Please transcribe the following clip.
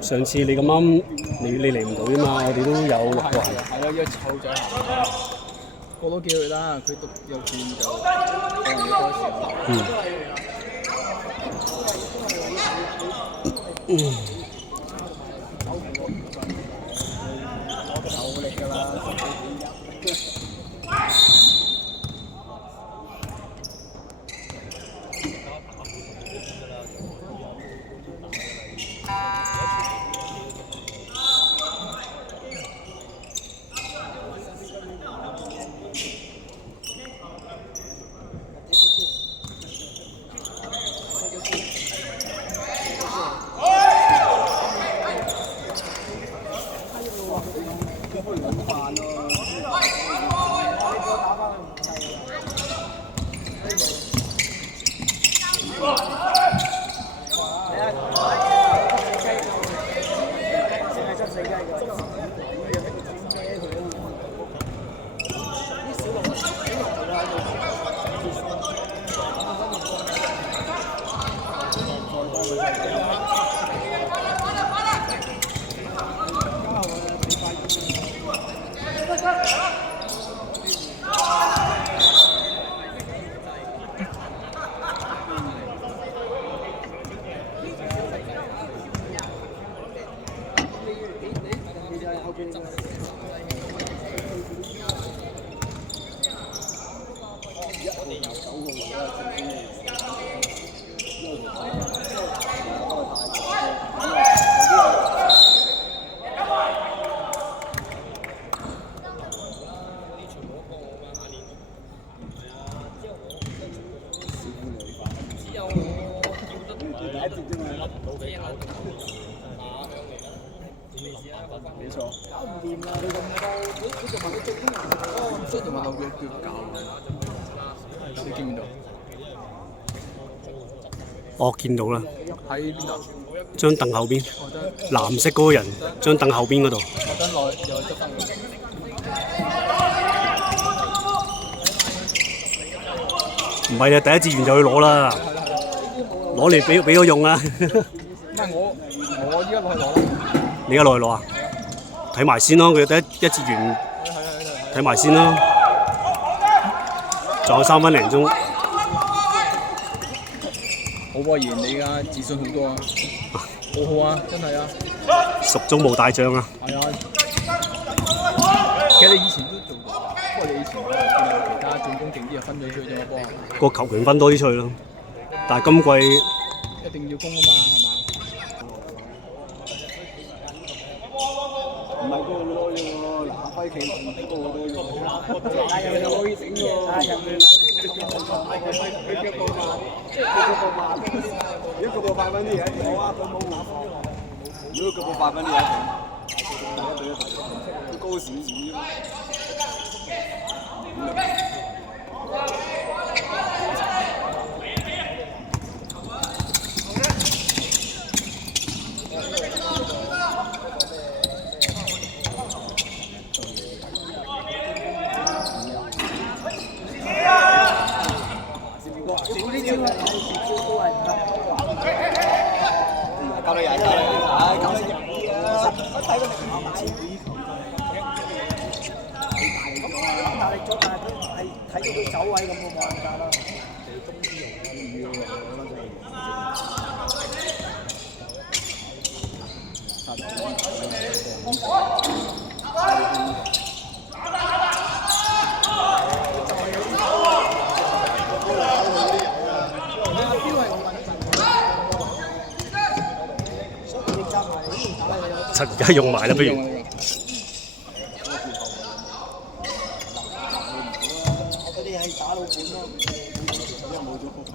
上次你咁啱，你嚟唔到啫嘛，我哋都有6個人。係咯，一湊仔過多幾個月啦，佢讀幼稚園就可能要多時。有力㗎啦。冇錯，搞唔掂啦！你咁高，佢就問你最驚人，所以就問我腳教嘅。你見唔到？我見到啦，喺邊度？張凳後邊，藍色嗰個人，張凳後邊嗰度。我等耐又執翻佢。唔係啊，第一志願就去攞啦，攞嚟俾我用啊！唔係我依家落去攞啦。你而家落去攞啊？睇埋先咯，佢第一志願睇埋先咯，仲有3分零鐘。好喎，賢你而家自信好多啊！好好啊，真係啊！蜀中無大將啊！係啊，其實你以前都做過，不過你以前可能見到其他進攻勁啲，就分咗出去啫嘛波。個球權分多啲出去咯，但係今季一定要攻啊嘛，係嘛？唔係個個攞啫喎，嗱輝企唔係個個都要。但係又可以整喎，但係入面佢腳步慢，即係佢腳步慢。如果腳步快啲嘢，我啊佢冇拿波。如果腳步快啲嘢，佢高少少。教你人，唉，教你人啊！我睇到你跑前幾球，大力咗，但係佢係睇到佢走位咁，我冇辦法啦。趁而家用埋啦，不如。嗰啲係打老本咯，因為冇咗個批。